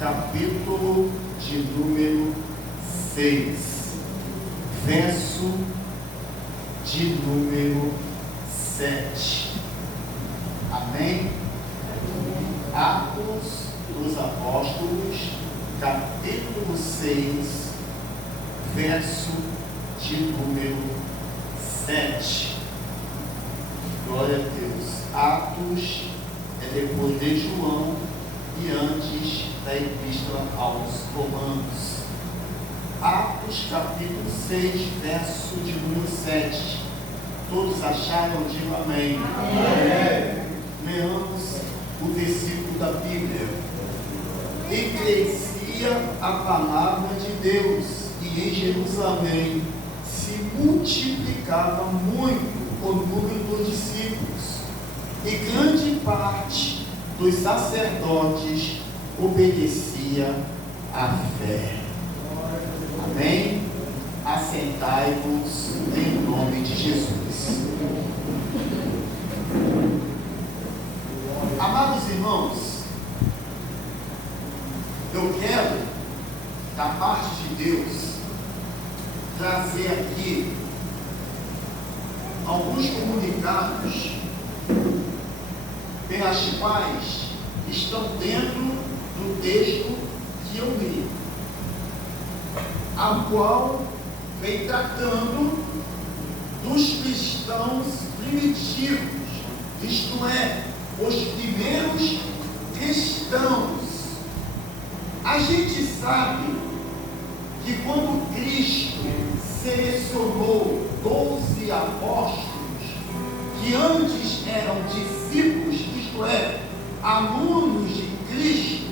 capítulo de número 6, verso de número 7. Amém? Atos dos Apóstolos, capítulo 6, verso de número 7. Glória a Deus. Atos é depois de João e antes da Epístola aos Romanos. Atos capítulo 6, verso de número 7. Todos acharam? Digo amém. Amém. Leamos o versículo da Bíblia. E crescia a palavra de Deus, e em Jerusalém se multiplicava muito o número dos discípulos, e grande parte dos sacerdotes obedecia à fé. Amém? Assentai-vos em nome de Jesus. Amados irmãos, eu quero, da parte de Deus, trazer aqui alguns comunicados pelas quais estão dentro do texto que eu li, a qual vem tratando dos cristãos primitivos, isto é, os primeiros cristãos. A gente sabe que quando Cristo selecionou 12 apóstolos, que antes eram discípulos, isto é, alunos de Cristo,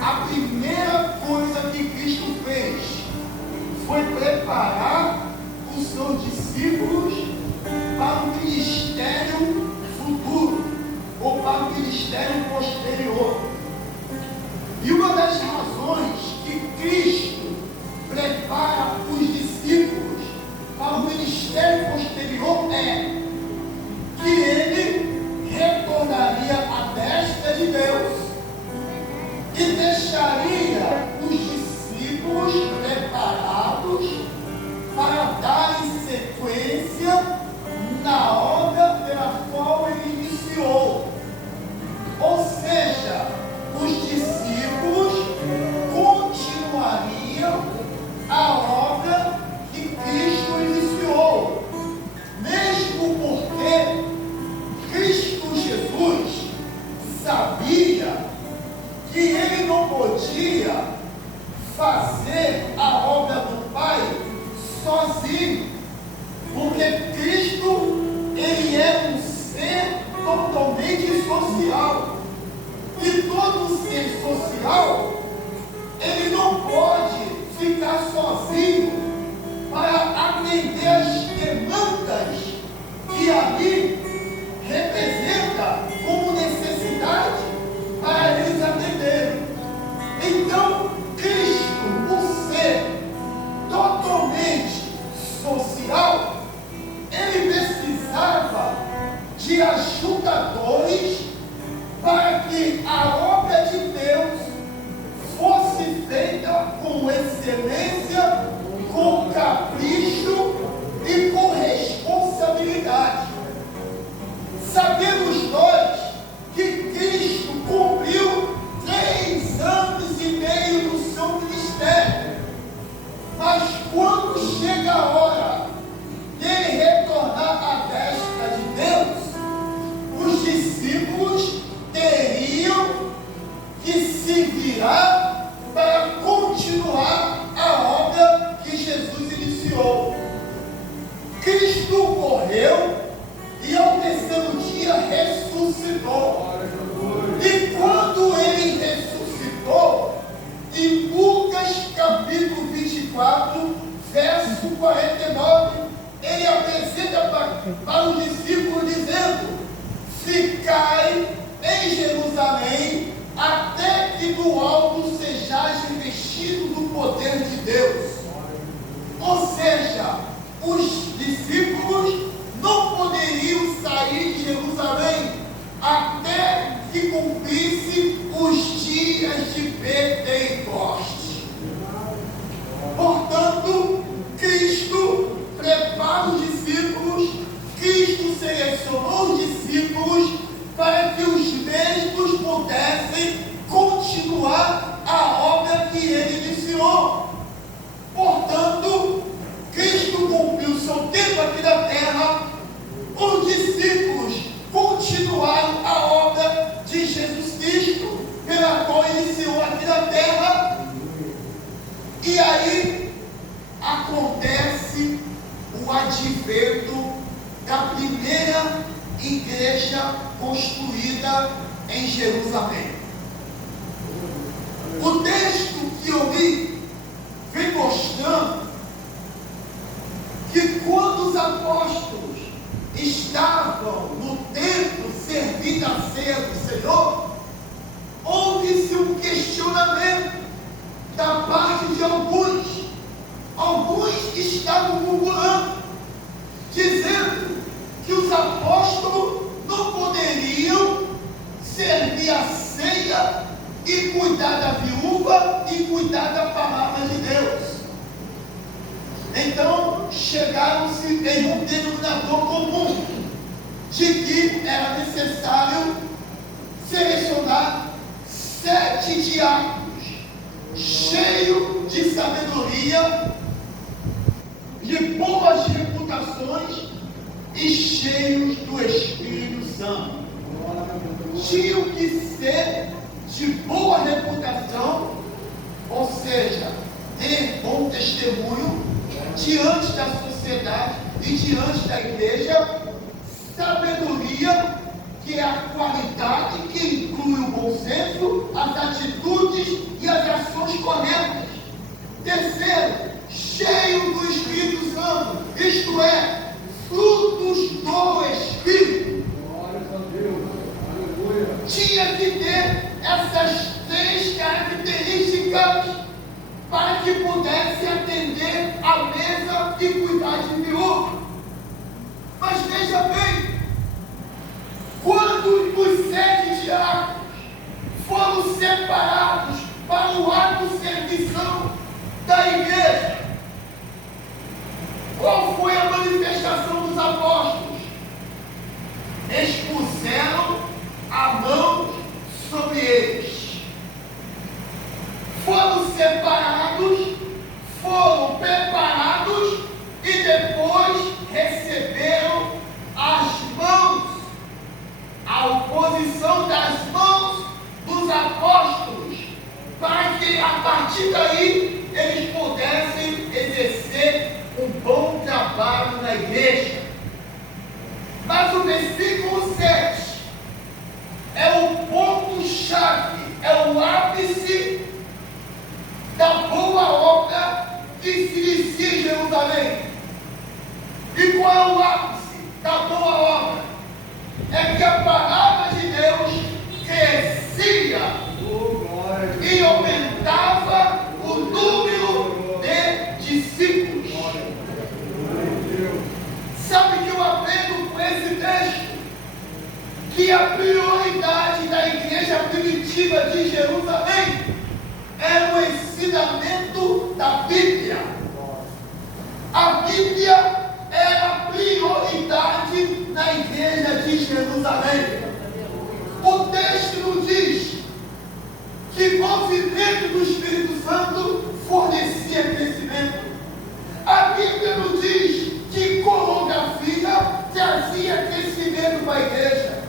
a primeira coisa que Cristo fez foi preparar os seus discípulos para o ministério futuro, ou para o ministério posterior. E uma das razões que Cristo prepara os discípulos para o ministério posterior é que ele retornaria à destra de Deus e deixaria os discípulos preparados para darem sequência na obra pela qual ele iniciou. Ou seja, os discípulos continuariam a obra que Cristo iniciou, mesmo porque Cristo Jesus sabia que ele não podia fazer a obra do Pai sozinho, porque Cristo, ele é um ser totalmente social, e todo ser social, ele não pode ficar sozinho para atender as demandas que ali representa como necessidade para eles atenderem. Então, Cristo, por ser totalmente social, ele precisava de ajudadores para que a obra de Deus fosse feita com excelência, com capricho e com responsabilidade. Sabemos nós que Cristo cumpriu 3 anos e meio no seu ministério, mas quando chega a hora de ele retornar à destra de Deus, os discípulos teriam que se virar para continuar a obra que Jesus iniciou. Cristo morreu e ao terceiro dia ressuscitou. E quando ele ressuscitou, em Lucas capítulo 24, verso 49, ele apresenta para os discípulos dizendo: ficai em Jerusalém até que do alto sejais revestido do poder de Deus. Ou seja, os discípulos não poderiam sair de Jerusalém até que cumprisse os dias de de alguns. Alguns estavam murmurando, dizendo que os apóstolos não poderiam servir a ceia e cuidar da viúva e cuidar da palavra de Deus. Então chegaram-se em um denominador comum de que era necessário selecionar 7 diáconos cheios de sabedoria, de boas reputações e cheios do Espírito Santo. Tinham que ser de boa reputação, ou seja, ter bom testemunho diante da sociedade e diante da igreja. Sabedoria, que é a qualidade que inclui o bom senso, as atitudes e as ações corretas. Terceiro, cheio do Espírito Santo, isto é, frutos do Espírito. Tinha que ter essas 3 características para que pudesse atender a mesa e cuidar de viúva. Mas veja bem, quando os 7 diáconos foram separados para o ato serviçal da igreja, qual foi a manifestação dos apóstolos? Expuseram a mão sobre eles. Foram separados, foram preparados e depois receberam as mãos, a oposição das mãos dos apóstolos, para que a partir daí eles pudessem exercer um bom trabalho na igreja. Mas o versículo 7 é o ponto-chave, é o ápice da boa obra que se inicia em Jerusalém. E qual é o ápice da boa obra? É que a palavra de Deus crescia e aumentava o número de discípulos. Sabe que eu aprendo com esse texto? Que a prioridade da igreja primitiva de Jerusalém era o ensinamento da Bíblia. A Bíblia era a prioridade na igreja de Jerusalém. O texto nos diz que o movimento do Espírito Santo fornecia crescimento. A Bíblia nos diz que coreografia trazia crescimento para a igreja.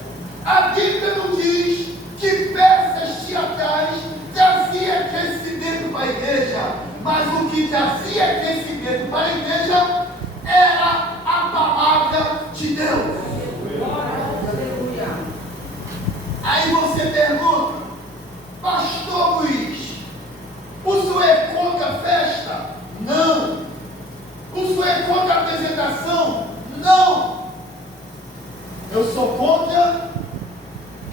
A Bíblia nos diz que peças teatrais trazia crescimento para a igreja. Mas o que trazia crescimento para a igreja era a palavra de Deus. Aí você pergunta, pastor Luiz, o senhor é contra a festa? Não. O senhor é contra a apresentação? Não. Eu sou contra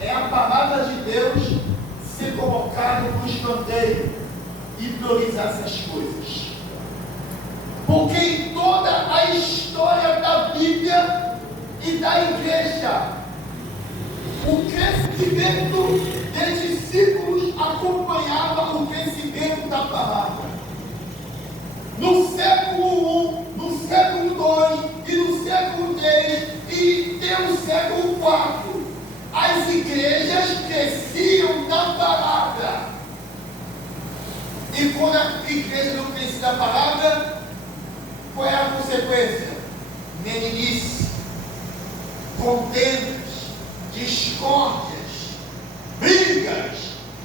a palavra de Deus ser colocada no escanteio e priorizar essas coisas. Porque em toda a história da Bíblia e da igreja, o crescimento de discípulos acompanhava o crescimento da palavra. No século I, no século II e no século III e no século IV, as igrejas cresciam na palavra. E quando a igreja não crescia na palavra, qual é a consequência? Meninice, contendas, discórdias, brigas,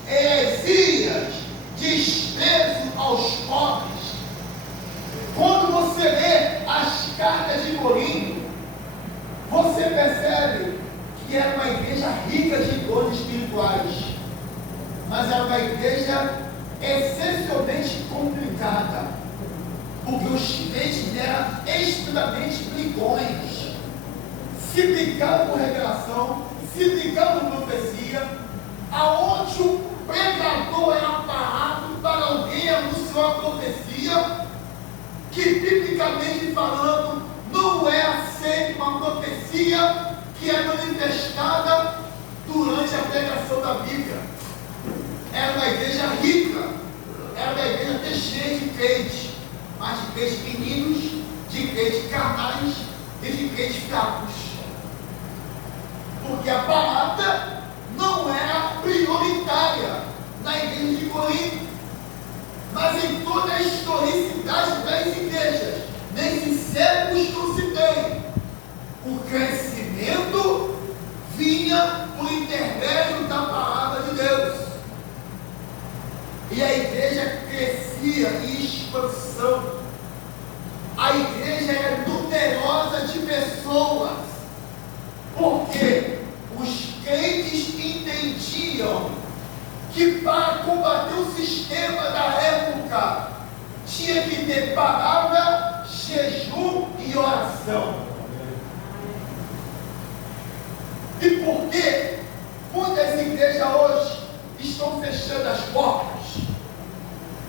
heresias, desprezo aos pobres. Quando você lê as cartas de Corinto, você percebe que era uma igreja rica de dons espirituais, mas era uma igreja essencialmente complicada, porque os crentes eram extremamente brigões, se brigavam por revelação, se brigavam por profecia, aonde o pregador era parado para alguém anunciar foi uma profecia que, biblicamente falando, não é aceita uma profecia que é manifestada durante a pregação da Bíblia. Era uma igreja rica, era uma igreja até cheia de crentes, mas de crentes meninos, de crentes carnais e de crentes fracos. Porque a palavra não era prioritária na igreja de Corinto, mas em toda a historicidade das igrejas, nesses séculos que eu citei, o crescimento vinha por intermédio da palavra de Deus. E a igreja crescia em expansão. A igreja era numerosa de pessoas, porque os crentes entendiam que para combater o sistema da época tinha que ter palavra, jejum e oração. E por que muitas igrejas hoje estão fechando as portas?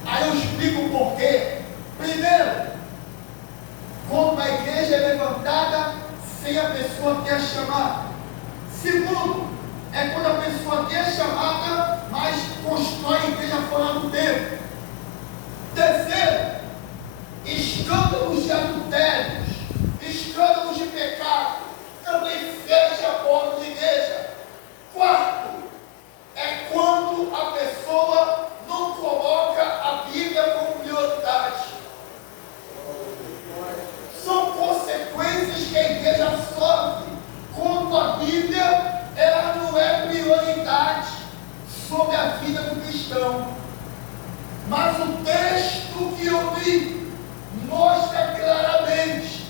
Aí eu explico o porquê. Primeiro, quando uma igreja é levantada sem a pessoa ter a chamada. Segundo, é quando a pessoa tem a chamada, mas constrói a igreja fora do tempo. Terceiro, escândalos de adultérios, escândalos de pecado, também fecha a porta de igreja. Quarto, é quando a pessoa não coloca a Bíblia como prioridade. São consequências que a igreja sofre quando a Bíblia ela não é prioridade sobre a vida do cristão. Mas o texto que eu li mostra claramente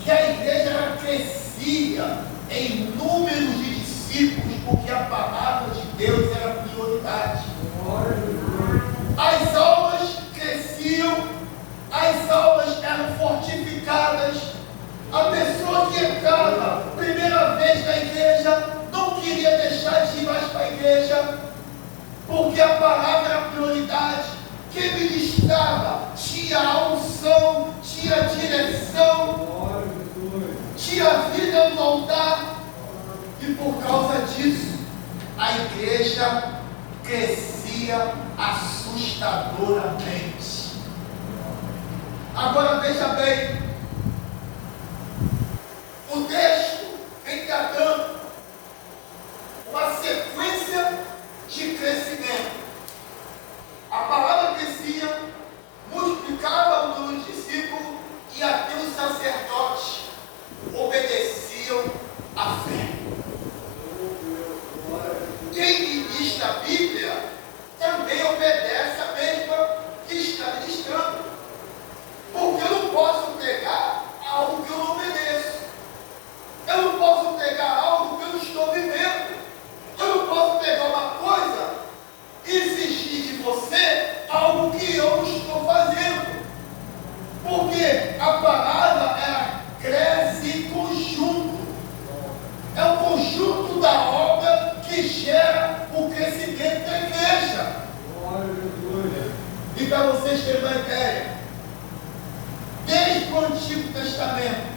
que a igreja ela crescia em número de discípulos, porque a palavra de Deus era prioridade. As aulas cresciam, as aulas eram fortificadas. A pessoa que entrava primeira vez na igreja não queria deixar de ir mais para a igreja, porque a palavra era prioridade. Quem ministrava tinha a unção, tinha a direção, tinha a vida no altar, e por causa disso a igreja crescia assustadoramente. Agora veja bem, o texto vem tratando uma sequência de crescimento. A palavra crescia, multiplicava o número de discípulos e até os sacerdotes obedeciam à fé. Quem ministra a Bíblia também obedece a mesma que está ministrando. Porque eu não posso pregar algo que eu não obedeço. Eu não posso pregar algo que eu não estou vivendo. Eu não posso pegar uma coisa e exigir de você algo que eu não estou fazendo. Porque a palavra ela cresce em conjunto. É o conjunto da obra que gera o crescimento da igreja. E para vocês terem uma ideia, desde o Antigo Testamento,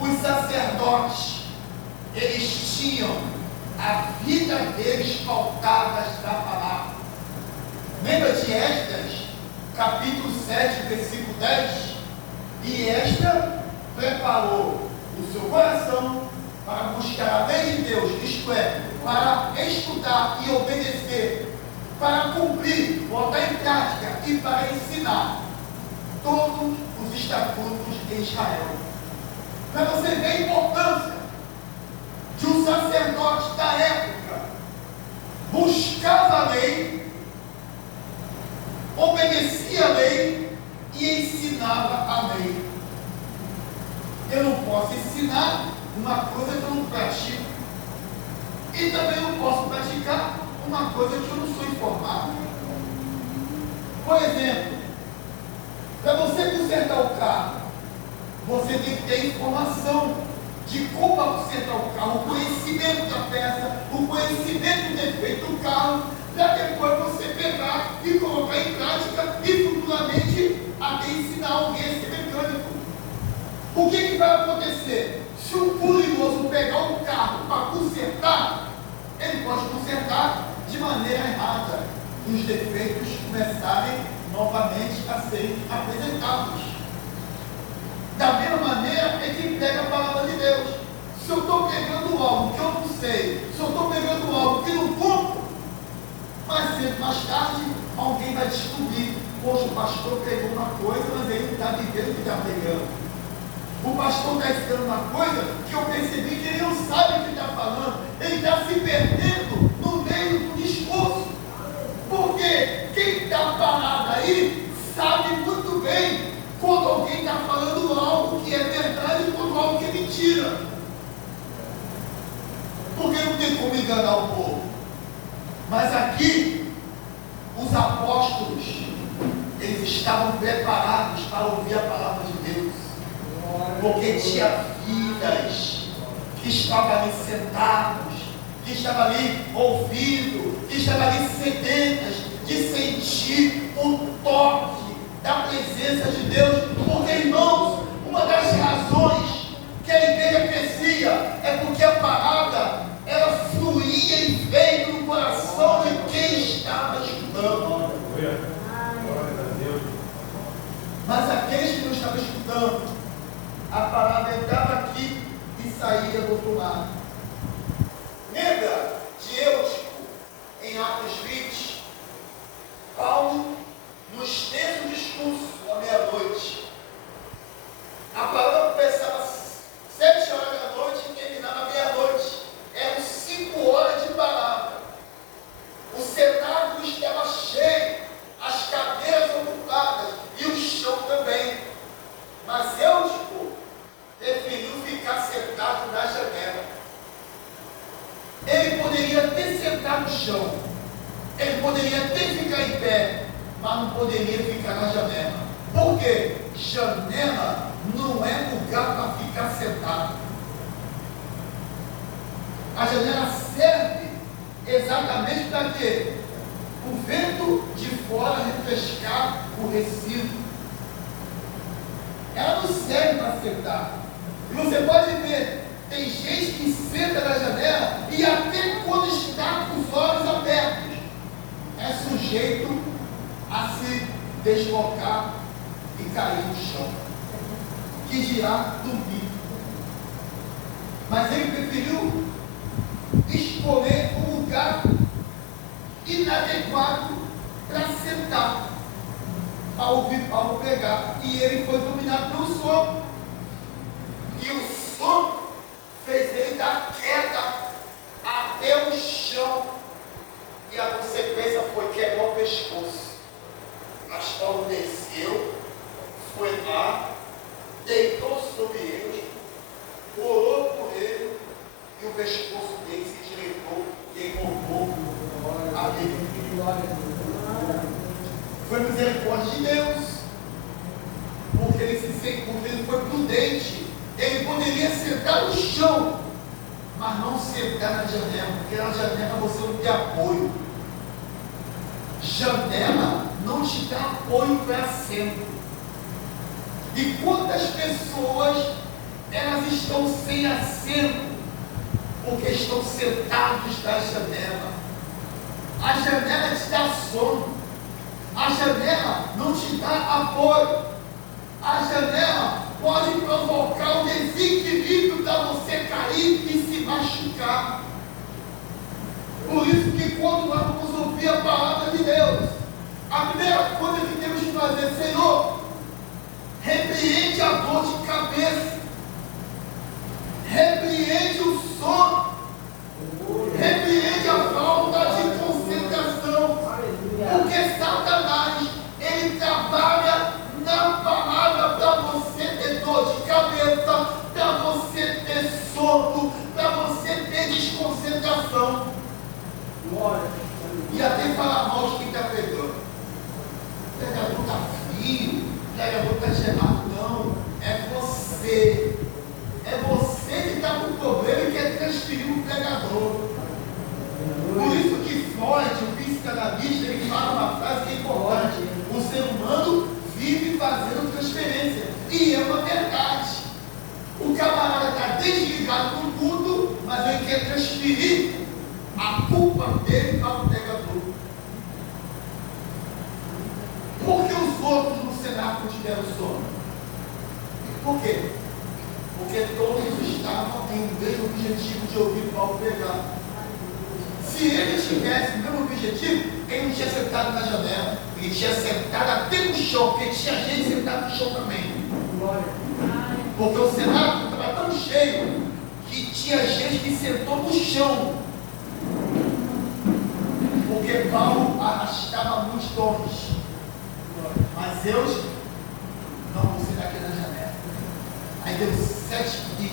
os sacerdotes, eles tinham a vida deles pautadas na palavra. Lembra de Esdras, capítulo 7, versículo 10? E Esdras preparou o seu coração para buscar a lei de Deus, isto é, para estudar e obedecer, para cumprir, botar em prática e para ensinar todos os estatutos de Israel. Para você ver a importância de um sacerdote da época buscava a lei, obedecia a lei e ensinava a lei. Eu não posso ensinar uma coisa que eu não pratico, e também não posso praticar uma coisa que eu não sou informado. Por exemplo, para você consertar o carro, você tem que ter informação de como consertar o carro, o conhecimento da peça, o conhecimento do defeito do carro, para depois você pegar e colocar em prática e futuramente até ensinar alguém a ser mecânico. O que vai acontecer? Se um curioso pegar um carro para consertar, ele pode consertar de maneira errada e os defeitos começarem novamente a serem apresentados. Da mesma maneira é quem pega a palavra de Deus. Se eu estou pegando algo que eu não sei, se eu estou pegando algo que não cumpro, mais cedo, mais tarde, alguém vai descobrir: poxa, o pastor pegou uma coisa, mas ele não está vivendo o que está pegando. O pastor está ensinando uma coisa que eu percebi que ele não sabe o que está falando. Ele está se perdendo no meio do discurso. Porque quem está parado aí sabe muito bem quando alguém está falando algo que é verdade e quando algo que é mentira. Porque não tem como enganar o povo. Mas aqui, os apóstolos, eles estavam preparados para ouvir a palavra de Deus. Porque tinha vidas que estavam ali sentados, que estavam ali ouvindo, que estavam ali sedentas de sentir o toque da presença de Deus. Porque, irmãos, uma das razões que a igreja crescia é porque a palavra ela fluía e veio no coração de quem estava escutando. Mas aqueles que não estavam escutando, a palavra entrava aqui e saía do outro lado. Lembra de Eutico, em Atos 20? Paulo, no extenso discurso à meia-noite, a palavra começava às 7 horas da noite e terminava à meia-noite. Eram 5 horas de palavra. O cenáculo estava cheio, as cadeiras ocupadas e o chão também. Mas Eutico preferiu ficar sentado na janela. Ele poderia ter sentado no chão, ele poderia ter ficado em pé, mas não poderia ficar na janela. Por quê? Janela não é lugar para ficar sentado. A janela serve exatamente para quê? O vento de fora refrescar o recinto. Ela não serve para sentar. E você pode ver, tem gente que senta na janela e até quando está com os olhos abertos, é sujeito a se deslocar e cair no chão. Que dirá dormir. Mas ele preferiu escolher um lugar inadequado para sentar, para ouvir Paulo pregar. E ele foi dominado pelo sono. E o sono fez ele dar queda até o chão. E a consequência foi quebrar o pescoço. Mas Paulo desceu, foi lá, deitou sobre ele, orou por ele, e o pescoço dele se direitou e ele voltou a viver. Foi misericórdia de Deus, porque ele foi prudente. Ele poderia sentar no chão, mas não sentar na janela, porque na janela você não tem apoio. Janela não te dá apoio para assento. E quantas pessoas elas estão sem assento porque estão sentados na janela? A janela te dá sono. A janela não te dá apoio. A janela pode provocar um desequilíbrio para você cair e se machucar. Por isso que quando nós vamos ouvir a palavra de Deus, a primeira coisa que temos que fazer: Senhor, repreende a dor de cabeça, repreende o sono, repreende a falta de concentração, porque Satanás, ele trabalha na palavra para você ter dor de cabeça, para você ter sono, para você ter desconcentração. E até falar mal de quem está pregando. O pregador está frio, o pregador está gelado. Não, é você. É você que está com problema e quer transferir o pregador. Por isso que Freud, o psicanalista, ele fala uma frase que verdade. O camarada está desligado com tudo, mas ele quer transferir a culpa dele para o pregador. Por que os outros no cenáculo tiveram sono? Por quê? Porque todos estavam em o mesmo objetivo de ouvir Paulo pregar. Se ele tivesse o mesmo objetivo, ele não tinha sentado na janela, ele tinha sentado até no chão, porque tinha gente sentada no chão também. Porque o cenáculo estava tão cheio que tinha gente que sentou no chão. Porque Paulo arrastava multidões. Mas Deus, não, você está aqui na janela. Aí deu 7h15,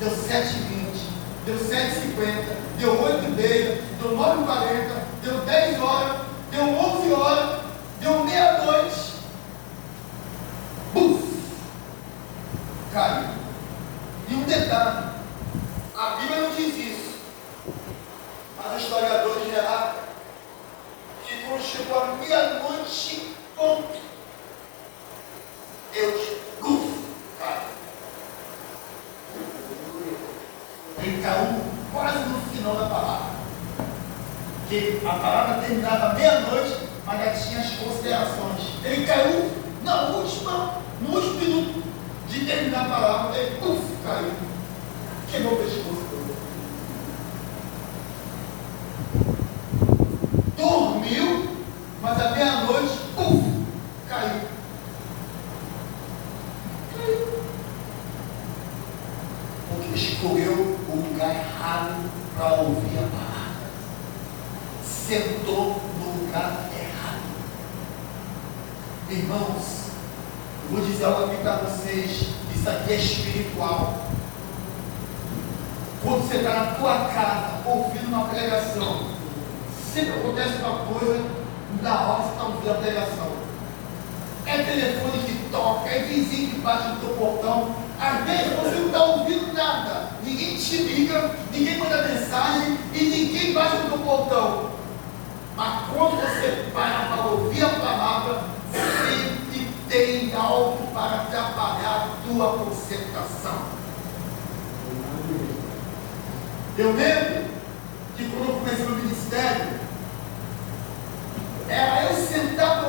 deu 7h20, deu 7h50, deu 8h30, deu 9h40, deu 10 horas, deu 11 horas, deu meia-noite. Puf! Caiu. E um detalhe, a Bíblia não diz isso, mas os historiadores relatam que quando chegou a meia-noite, ponto, Deus, caiu. Ele caiu quase no final da palavra, porque a palavra terminava meia-noite, mas já tinha as considerações. Ele caiu no último minuto de terminar a palavra, ele caiu, queimou o pescoço todo. Dormiu, mas à meia-noite, caiu. Porque escolheu o lugar errado para ouvir a palavra. Sentou no lugar errado. Irmãos, eu vou dizer algo aqui para vocês. Isso aqui é espiritual. Quando você está na tua casa, ouvindo uma pregação, sempre acontece uma coisa na hora que você está ouvindo a pregação. É telefone que toca, é vizinho que bate no teu portão. Às vezes você não está ouvindo nada. Ninguém te liga, ninguém manda mensagem e ninguém bate no teu portão. Mas quando você para para ouvir a palavra, sempre tem algo para atrapalhar a tua concentração. Eu lembro que quando eu comecei o ministério, era eu sentar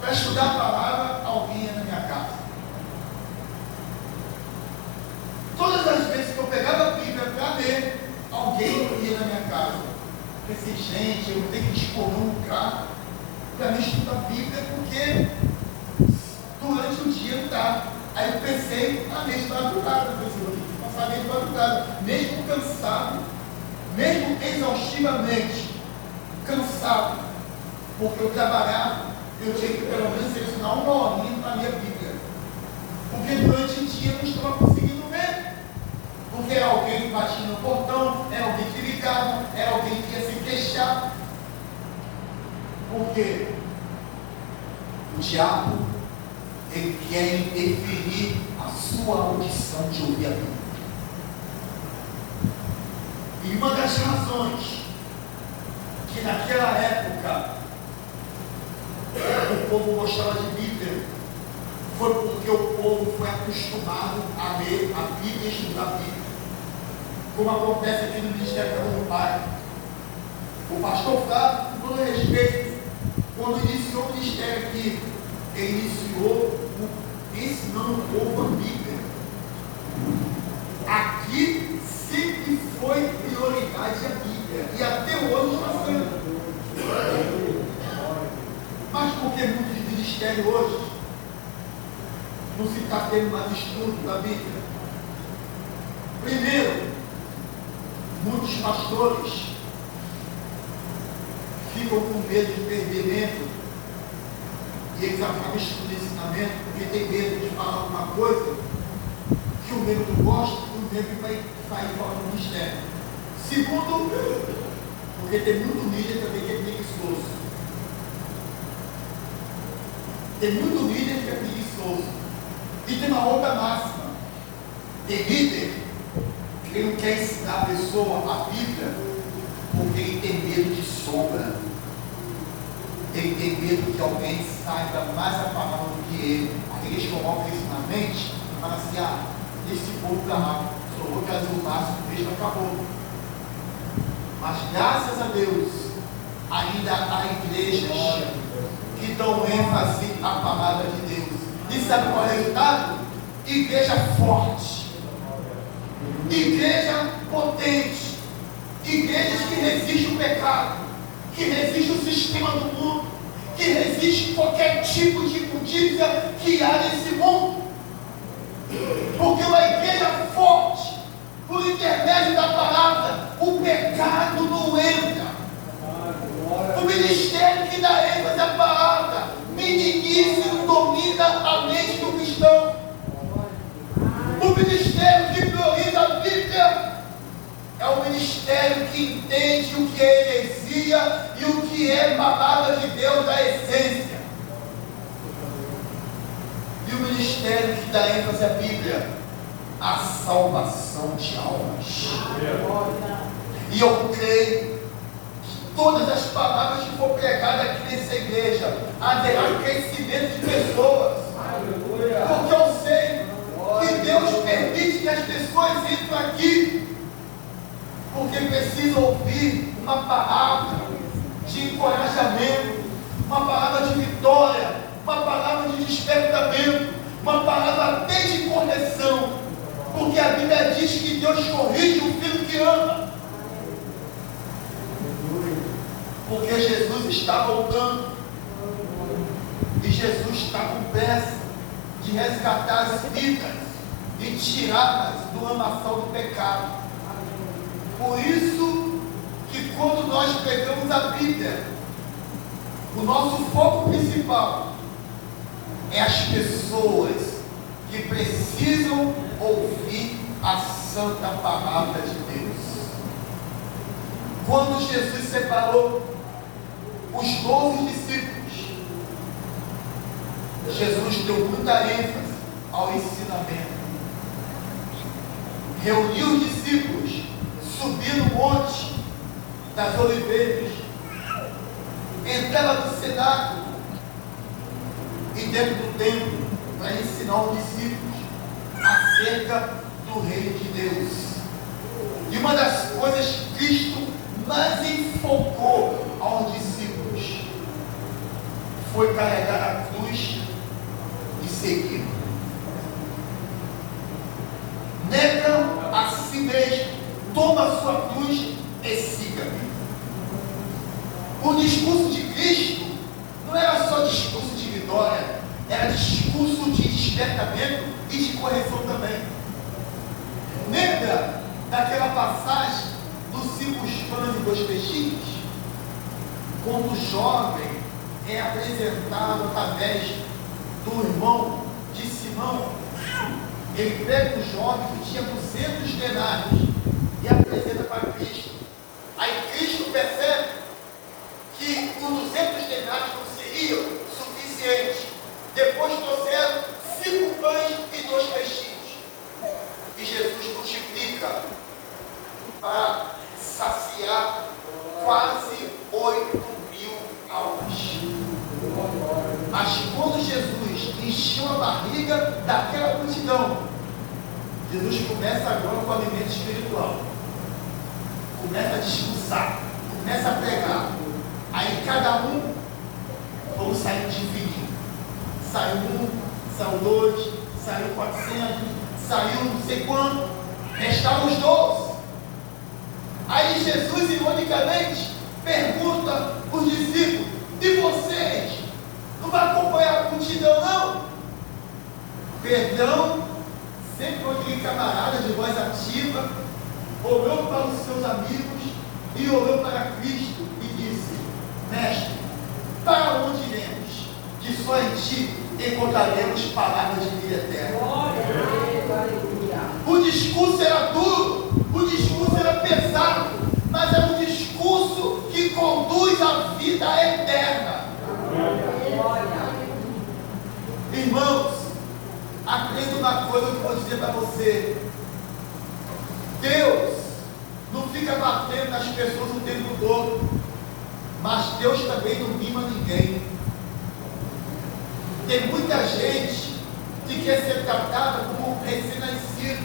para estudar a palavra, alguém ia na minha casa. Todas as vezes que eu pegava a Bíblia para ler, alguém ia na minha casa. Eu pensei, gente, eu tenho que escolher um lugar para me estudar a Bíblia, porque durante o dia não dá. Aí eu pensei na mesma madrugada, eu pensei, vou ter que passar a mesma madrugada, mesmo cansado, mesmo exaustivamente cansado, porque eu trabalhava, eu tinha que pelo menos selecionar uma horinha para a minha Bíblia, porque durante o dia eu não estava conseguindo ver, porque era alguém que batia no portão, era alguém que ligava, era alguém que ia se queixar. Por quê? O diabo, ele quer interferir a sua audição de ouvir a Bíblia. E uma das razões que naquela época o povo gostava de Bíblia foi porque o povo foi acostumado a ler a Bíblia e estudar a Bíblia. Como acontece aqui no Ministério do meu pai. O pastor Flávio, com todo respeito, quando iniciou o ministério aqui, ele iniciou ensinando o povo a Bíblia. Aqui sempre foi prioridade a Bíblia. E até hoje está sendo. Mas por que muito de ministério hoje não se está tendo mais estudo da Bíblia? Primeiro, muitos pastores ficam com medo de perder membro e eles acabam estudando ensinamento porque tem medo de falar alguma coisa que o membro não gosta e o membro vai sair fora do ministério. Segundo, porque tem muito líder também que é preguiçoso. Tem muito líder que é preguiçoso. E tem uma outra máxima. Tem líder que ele não quer ensinar a pessoa a Bíblia porque ele tem medo de sombra. Ele tem medo que alguém saiba mais a palavra do que ele. Aí igreja coloca isso na mente, fala assim, esse povo está lá, só vou trazer o máximo mesmo, acabou. Mas graças a Deus, ainda há igrejas que dão ênfase à palavra de Deus. E sabe qual é o resultado? Igreja forte, igreja potente, igrejas que resistem ao pecado, que resistem ao sistema do mundo, que resistem a qualquer tipo de imundícia que há nesse mundo. Porque uma igreja forte, por intermédio da palavra, o pecado não entra. O ministério que dá ênfase à palavra, meninice não domina a mente do cristão. O ministério que prioriza a Bíblia é o ministério que entende o que é heresia e o que é palavra de Deus, a essência. E o ministério que dá ênfase à Bíblia, a salvação de almas. E eu creio que todas as palavras que for pregadas aqui nessa igreja, haverá crescimento de pessoas. Porque eu sei que Deus permite que as pessoas entrem aqui, porque precisam ouvir uma palavra de encorajamento, uma palavra de vitória, uma palavra de despertamento, uma palavra até de correção, porque a Bíblia diz que Deus corrige o filho que ama, porque Jesus está voltando, e Jesus está com pressa de resgatar as vidas e tirá-las do lamaçal do pecado. Por isso que quando nós pegamos a Bíblia, o nosso foco principal é as pessoas que precisam ouvir a santa palavra de Deus. Quando Jesus separou os 12 discípulos, Jesus deu muita ênfase ao ensinamento. Reuniu os discípulos, subiu no monte das Oliveiras, entrava no cenáculo e dentro do templo para ensinar os discípulos acerca do reino de Deus. E uma das coisas que Cristo mais enfocou aos discípulos foi carregar a cruz e seguir. Negam a si mesmo, toma a sua cruz e siga-me. O discurso de Cristo não era só discurso de vitória, era discurso de despertamento e de correção também. Lembra daquela passagem dos 5 pães e 2 peixinhos? Quando o jovem é apresentado através do irmão de Simão, ele pega o jovem que tinha 200 denários e apresenta para Cristo. Aí Cristo percebe que os 200 denários não seriam suficientes. Depois trouxeram 5 pães e 2 peixinhos. E Jesus multiplica para saciar quase 8.000 almas. Mas quando Jesus encheu a barriga daquela multidão, Jesus começa agora com o alimento espiritual. Começa a discursar, começa a pregar. Aí cada um vão sair dividindo. Saiu 1, saiu 2, saiu 400, saiu não sei quanto, restaram os 12. Aí Jesus, ironicamente, pergunta os discípulos: e vocês? Não vai acompanhar a multidão, não? Perdão, sempre aquele camarada de voz ativa, olhou para os seus amigos e olhou para Cristo e disse: Mestre, para onde iremos? Que só em Ti encontraremos palavras de vida eterna. O discurso era duro, o discurso era pesado, mas é um discurso que conduz à vida eterna. Irmãos, aprenda uma coisa que eu vou dizer para você: Deus não fica batendo nas pessoas o tempo todo, mas Deus também não mima ninguém. Tem muita gente e quer ser tratada como um recém-nascido,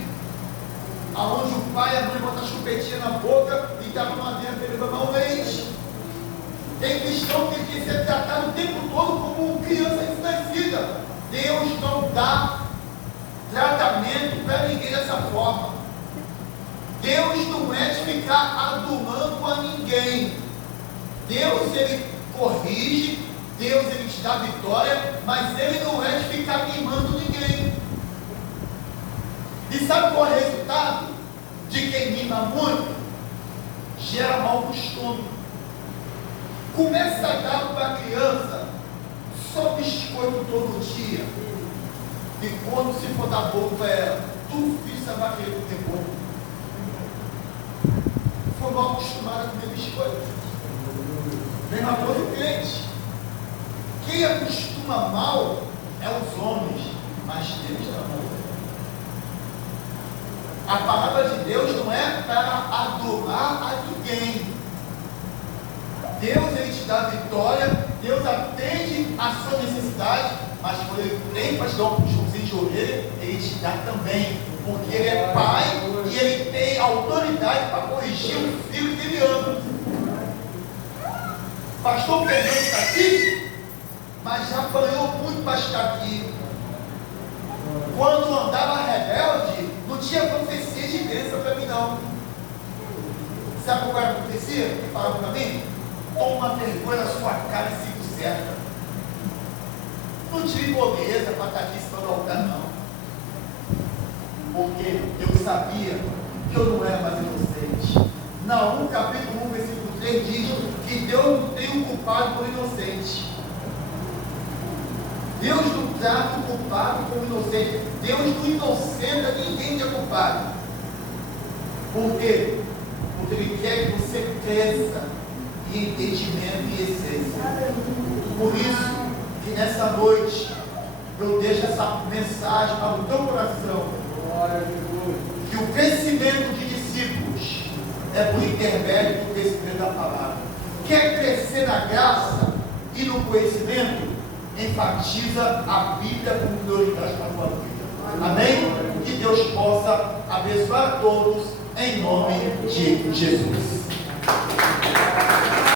aonde o pai e a mãe botam a chupetinha na boca e dá uma dentro para ele tomar o leite. Tem cristão que quer ser tratado o tempo todo como criança recém-nascida. Deus não dá tratamento para ninguém dessa forma. Deus não é de ficar adulando a ninguém. Deus, ele corrige, Deus, ele te dá vitória, mas ele não é de ficar mimando ninguém. E sabe qual é o resultado de quem mima muito? Gera mau costume. Começa a dar para a criança só biscoito todo dia. E quando se for dar bolo para ela, tu, filho, você vai querer comer bolo. Foi mal acostumado a comer biscoito. Mesma coisa o crente. Quem acostuma mal é os homens, mas Deus não. A palavra de Deus não é para adorar a ninguém. Deus, ele te dá vitória, Deus atende a sua necessidade, mas quando ele tem para te dar um puxãozinho de orelha, ele te dá também, porque ele é pai e ele tem autoridade para corrigir o filho que ele ama. Pastor Fernando está aqui, mas já apanhou muito para estar aqui. Quando andava rebelde, não tinha profecia de bênção para mim não. Sabe qual era a profecia que falava para mim? Toma vergonha na sua cara e siga certa. Não tive moleza para estar aqui em cima do altar não. Porque eu sabia que eu não era mais inocente. Naum capítulo 1, versículo 3 diz que Deus não tem um culpado por inocente. Deus não trata o culpado como inocente. Deus não inocenta ninguém de culpado. Por quê? Porque Ele quer que você cresça em entendimento e essência. Por isso que nessa noite eu deixo essa mensagem para o teu coração. Que o crescimento de discípulos é por intermédio do crescimento da palavra. Quer crescer na graça e no conhecimento? Enfatiza a Bíblia como prioridade para a tua vida. Amém? Que Deus possa abençoar a todos em nome de Jesus.